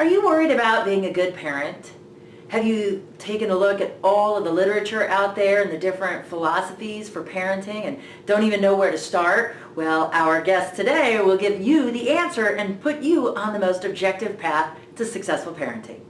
Are you worried about being a good parent? Have you taken a look at all of the literature out there and the different philosophies for parenting and don't even know where to start? Well, our guest today will give you the answer and put you on the most objective path to successful parenting.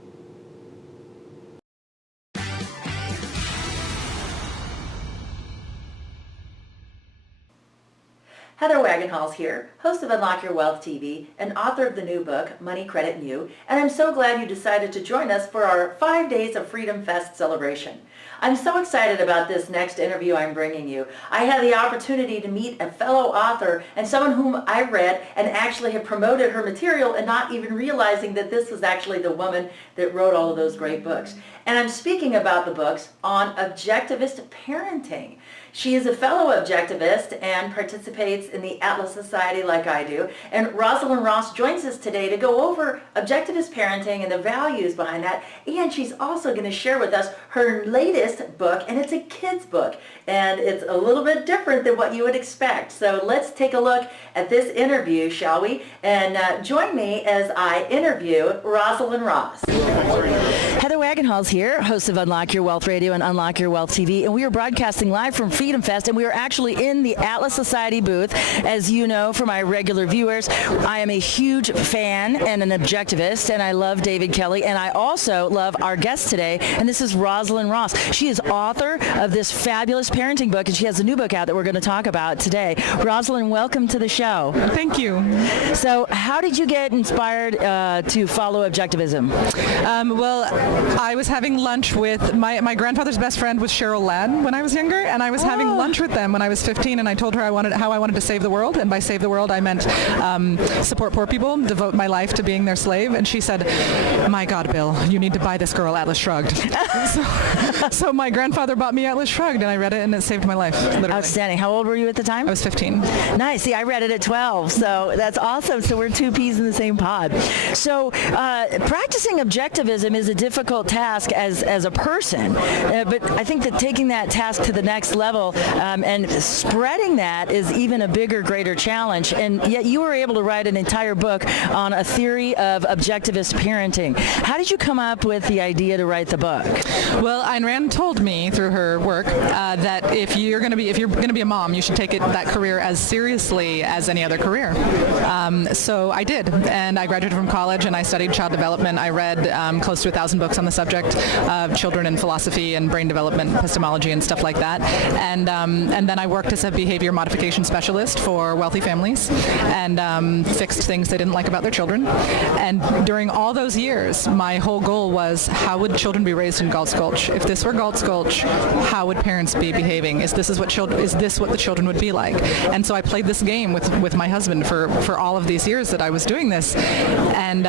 Heather Wagenhals here, host of Unlock Your Wealth TV and author of the new book, Money, Credit, and You, and I'm so glad you decided to join us for our 5 days of Freedom Fest celebration. I'm so excited about this next interview I'm bringing you. I had the opportunity to meet a fellow author and someone whom I read and actually have promoted her material and not even realizing that this was actually the woman that wrote all of those great books. And I'm speaking about the books on Objectivist parenting. She is a fellow Objectivist and participates in the Atlas Society like I do. And Roslyn Ross joins us today to go over Objectivist parenting and the values behind that. And she's also going to share with us her latest book, and it's a kid's book. And it's a little bit different than what you would expect. So let's take a look at this interview, shall we? And join me as I interview Roslyn Ross. Heather Wagenhals here, host of Unlock Your Wealth Radio and Unlock Your Wealth TV. And we are broadcasting live from Freedom Fest, and we are actually in the Atlas Society booth. As you know from my regular viewers, I am a huge fan and an objectivist, and I love David Kelly, and I also love our guest today, and this is Roslyn Ross. She is author of this fabulous parenting book, and she has a new book out that we're going to talk about today. Roslyn, welcome to the show. Thank you. So how did you get inspired to follow Objectivism? Well, I was having lunch with my grandfather's best friend was Cheryl Ladd when I was younger, and I was having lunch with them when I was 15, and I told her how I wanted to save the world, and by save the world I meant support poor people, devote my life to being their slave, and she said, "My God, Bill, you need to buy this girl, Atlas Shrugged." so my grandfather bought me Atlas Shrugged, and I read it, and it saved my life, literally. Outstanding. How old were you at the time? I was 15. Nice. See, I read it at 12, so that's awesome. So we're two peas in the same pod. So practicing objectivism is a difficult task as a person, but I think that taking that task to the next level and spreading that is even a bigger, greater challenge. And yet you were able to write an entire book on a theory of objectivist parenting. How did you come up with the idea to write the book? Well, Ayn Rand told me through her work that if you're going to be a mom, you should take that career as seriously as any other career. So I did, and I graduated from college, and I studied child development. I read close to 1,000 books on the subject of children and philosophy and brain development, epistemology, and stuff like that. And then I worked as a behavior modification specialist for wealthy families and fixed things they didn't like about their children. And during all those years, my whole goal was, how would children be raised in Galt's Gulch? If this were Galt's Gulch, how would parents be behaving? Is this what the children would be like? And so I played this game with my husband for all of these years that I was doing this. And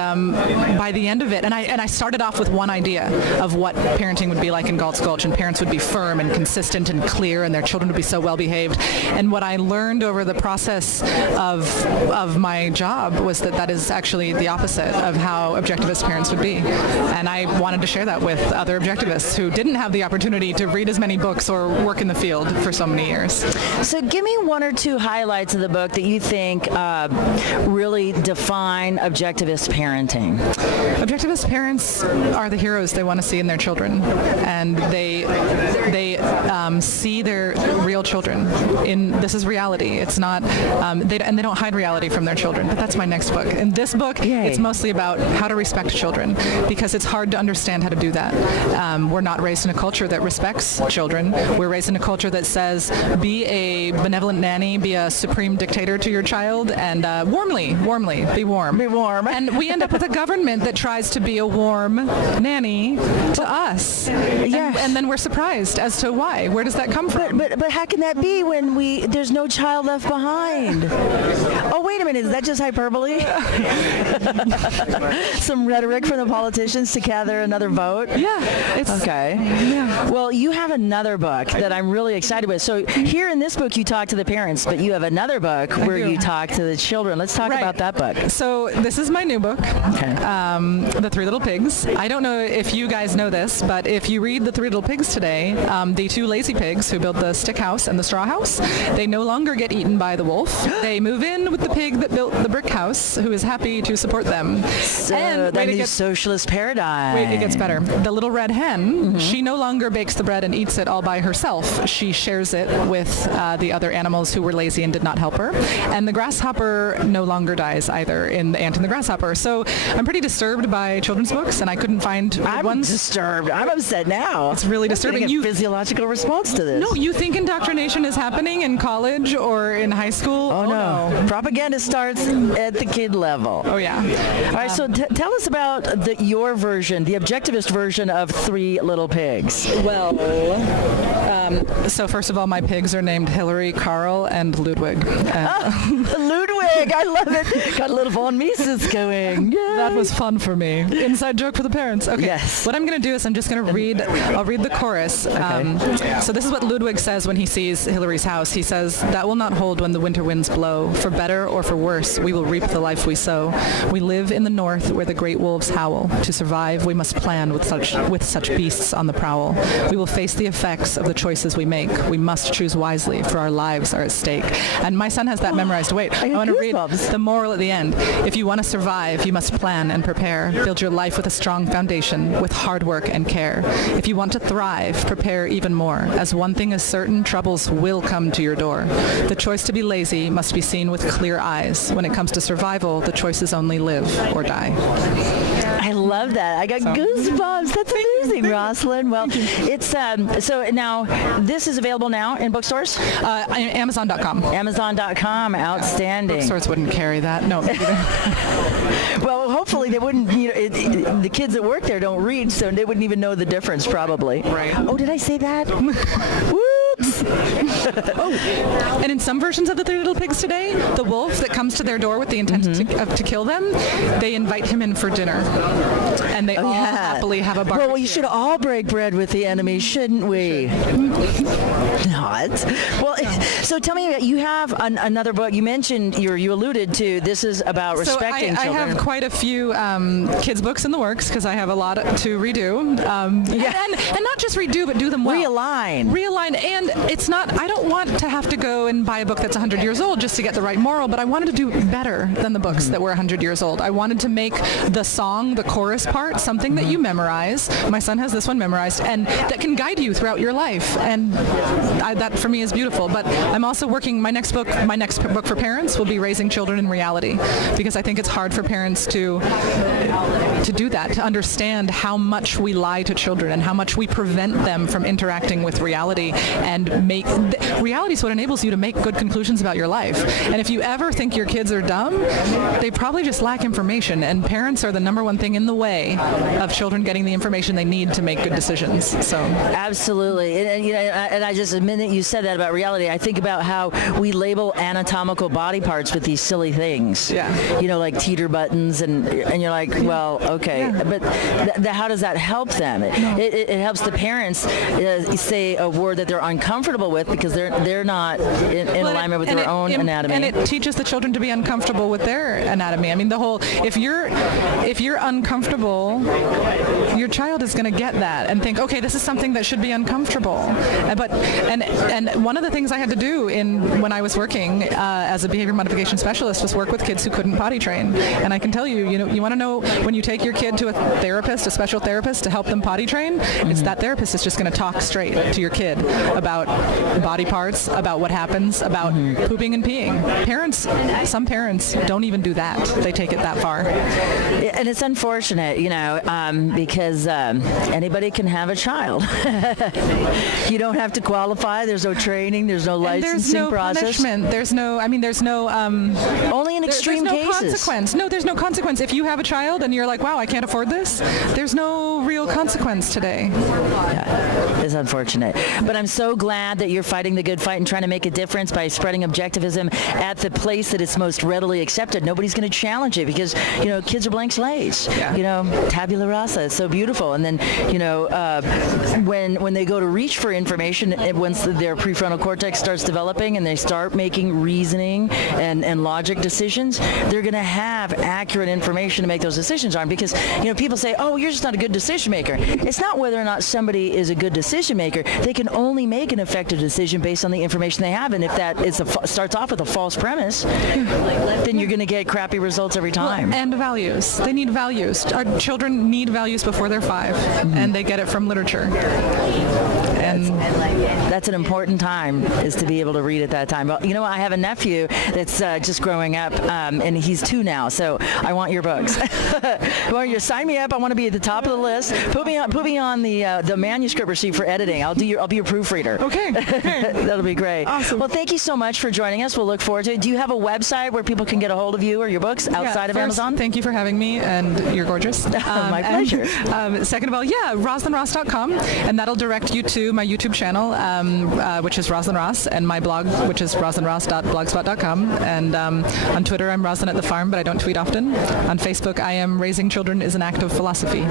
by the end of it, and I started off with one idea of what parenting would be like in Galt's Gulch, and parents would be firm and consistent and clear, and their children would be so well behaved. And what I learned over the process of my job was that is actually the opposite of how objectivist parents would be. And I wanted to share that with other objectivists who didn't have the opportunity to read as many books or work in the field for so many years. So give me one or two highlights of the book that you think really define objectivist parenting. Objectivist parents are the heroes they want to see in their children, and they see their real children. This is reality. It's not, they don't hide reality from their children. But that's my next book. In this book, it's mostly about how to respect children, because it's hard to understand how to do that. We're not raised in a culture that respects children. We're raised in a culture that says, be a benevolent nanny, be a supreme dictator to your child, and warmly, be warm. Be warm. And we end up with a government that tries to be a warm nanny to us. Yes. And then we're surprised as to why. Where does that come from? But how can that be when there's no child left behind? Oh, wait a minute. Is that just hyperbole? Some rhetoric from the politicians to gather another vote? Yeah. Okay. Yeah. Well, you have another book that I'm really excited with. So here in this book, you talk to the parents, but you have another book where you talk to the children. Let's talk about that book. So this is my new book, The Three Little Pigs. I don't know if you guys know this, but if you read The Three Little Pigs today, the two lazy pigs who built the stick house and the straw house, they no longer get eaten by the wolf. They move in with the pig that built the brick house, who is happy to support them. So And that new socialist paradigm. wait, it gets better. The little red hen, she no longer bakes the bread and eats it all by herself. She shares it with the other animals who were lazy and did not help her. And the grasshopper no longer dies either in The Ant and the Grasshopper. So I'm pretty disturbed by children's books, and I couldn't find good I'm ones. disturbed. I'm upset now. It's really disturbing. I'm getting a physiological response to this. No, you think indoctrination is happening in college or in high school? Oh, no. Propaganda starts at the kid level. Oh, yeah. All right, so tell us about your version, the objectivist version of Three Little Pigs. Well, so first of all, my pigs are named Hillary, Carl, and Ludwig. Ludwig, I love it. Got a little von Mises going. Yay. That was fun for me. Inside joke for the parents. Okay. Yes. What I'm going to do is I'm just going to read, I'll read the chorus. So this is what Ludwig says when he sees Hillary's house. He says, "That will not hold when the winter winds blow. For better or for worse, we will reap the life we sow. We live in the north where the great wolves howl. To survive, we must plan with such beasts on the prowl. We will face the effects of the choices we make. We must choose wisely, for our lives are at stake." And my son has that memorized. Wait, I want to read the moral at the end. If you want to survive, you must plan and prepare. Build your life with a strong foundation, with hard work and care. If you want to thrive, prepare even more. As one thing is certain, troubles will come to your door. The choice to be lazy must be seen with clear eyes. When it comes to survival, the choice is only live or die. I love that. I got goosebumps. That's amazing, Roslyn. Well, it's so now this is available now in bookstores. Amazon.com. Amazon.com. Outstanding. Bookstores wouldn't carry that. No. Well, hopefully they wouldn't. The kids that work there don't read, so they wouldn't even know the difference, probably. Right. Oh, did I say that? Whoops. And in some versions of the Three Little Pigs today, the wolf that comes to their door with the intent to kill them, they invite him in for dinner. And they all happily have a barbecue. Well, we should all break bread with the enemy, shouldn't we? Not. Well, so tell me, you have another book. You mentioned, you alluded to, this is about respecting children. I have quite a few kids' books in the works because I have a lot to redo. And not just redo, but do them well. Realign. And it's not, I don't want to have to go and buy a book that's 100 years old just to get the right moral, but I wanted to do better than the books that were 100 years old. I wanted to make the song, the chorus part, something that you memorize. My son has this one memorized, and that can guide you throughout your life. And that for me is beautiful. But I'm also working, my next book for parents will be Raising Children in Reality, because I think it's hard for parents to do that, to understand how much we lie to children and how much we prevent them from interacting with reality. And reality is what enables you to make good conclusions about your life. And if you ever think your kids are dumb, they probably just lack information. And parents are the number one thing in the way of children getting the information they need to make good decisions. So absolutely. And I just, the minute you said that about reality, I think about how we label anatomical body parts with these silly things. Yeah. Like teeter buttons, and you're like, well, okay. Yeah. But how does that help them? It helps the parents say a word that they're uncomfortable with because they're not in alignment with their own anatomy. And it teaches the children to be uncomfortable with their anatomy. I mean, the whole, if you're uncomfortable, your child is going to get that and think, okay, this is something that should be uncomfortable. And one of the things I had to do when I was working as a behavior modification specialist was work with kids who couldn't potty train. And I can tell you, you want to know when you take your kid to a therapist, a special therapist to help them potty train, it's that therapist is just going to talk straight to your kid about body parts, about what happens, about pooping and peeing. Some parents don't even do that. They take it that far. And it's unfortunate, because anybody can have a child. You don't have to qualify. There's no training. There's no licensing process. Punishment. There's no only in extreme cases. Consequence. No, there's no consequence. If you have a child and you're like, wow, I can't afford this, there's no real consequence today. Yeah, it's unfortunate. But I'm so glad that you're fighting the good fight and trying to make a difference by spreading objectivism at the place that it's most readily accepted. Nobody's going to challenge it because, kids are blank slates. Yeah. Tabula rasa. It's so beautiful. And then, when they go to reach for information, once their prefrontal cortex starts developing and they start making reasoning and logic decisions, they're going to have accurate information to make those decisions on. Because, people say, oh, you're just not a good decision maker. It's not whether or not somebody is a good decision maker. They can only make an effective decision based on the information they have. And if that starts off with a false premise, then you're going to get crappy results every time. Well, and values. They need values. Our children need values before they're 5, and they get it from literature. And that's an important time, is to be able to read at that time. But, I have a nephew that's just growing up, and he's 2 now, so I want your books. Well, you sign me up. I want to be at the top of the list. Put me on the manuscript receipt for editing. I'll be your proofreader. Okay. That'll be great. Awesome. Well, thank you so much for joining us. We'll look forward to it. Do you have a website where people can get a hold of you or your books outside of Amazon? Thank you for having me, and you're gorgeous. My pleasure. Second of all, RoslynRoss.com, and that'll direct you to my YouTube channel, which is Roslyn Ross, and my blog, which is roslynross.blogspot.com. And on Twitter, I'm Roslyn at the Farm, but I don't tweet often. On Facebook, I am Raising Children is an Act of Philosophy.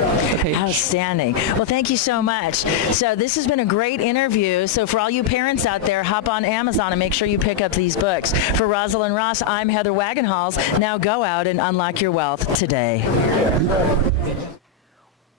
Outstanding. Well, thank you so much. So this has been a great interview. So for all you parents out there, hop on Amazon and make sure you pick up these books. For Roslyn Ross, I'm Heather Wagenhals. Now go out and unlock your wealth today.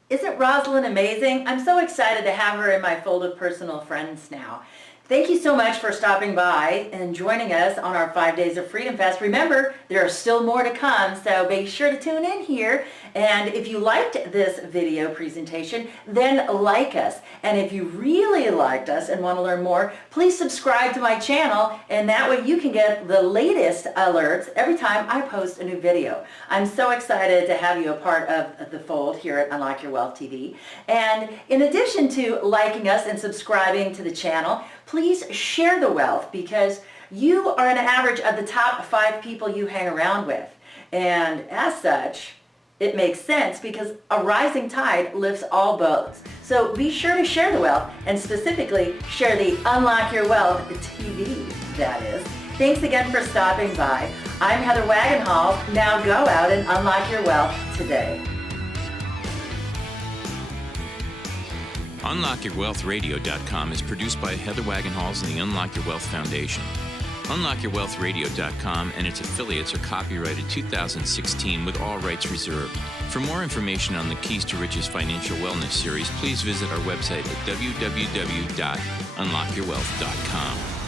Isn't Roslyn amazing? I'm so excited to have her in my fold of personal friends now. Thank you so much for stopping by and joining us on our 5 Days of Freedom Fest. Remember, there are still more to come, so be sure to tune in here. And if you liked this video presentation, then like us. And if you really liked us and want to learn more, please subscribe to my channel, and that way you can get the latest alerts every time I post a new video. I'm so excited to have you a part of the fold here at Unlock Your Wealth TV. And in addition to liking us and subscribing to the channel, please share the wealth, because you are an average of the top 5 people you hang around with. And as such, it makes sense, because a rising tide lifts all boats. So be sure to share the wealth, and specifically share the Unlock Your Wealth TV, that is. Thanks again for stopping by. I'm Heather Wagenhals. Now go out and unlock your wealth today. UnlockYourWealthRadio.com is produced by Heather Wagenhals and the Unlock Your Wealth Foundation. UnlockYourWealthRadio.com and its affiliates are copyrighted 2016 with all rights reserved. For more information on the Keys to Riches Financial Wellness series, please visit our website at www.unlockyourwealth.com.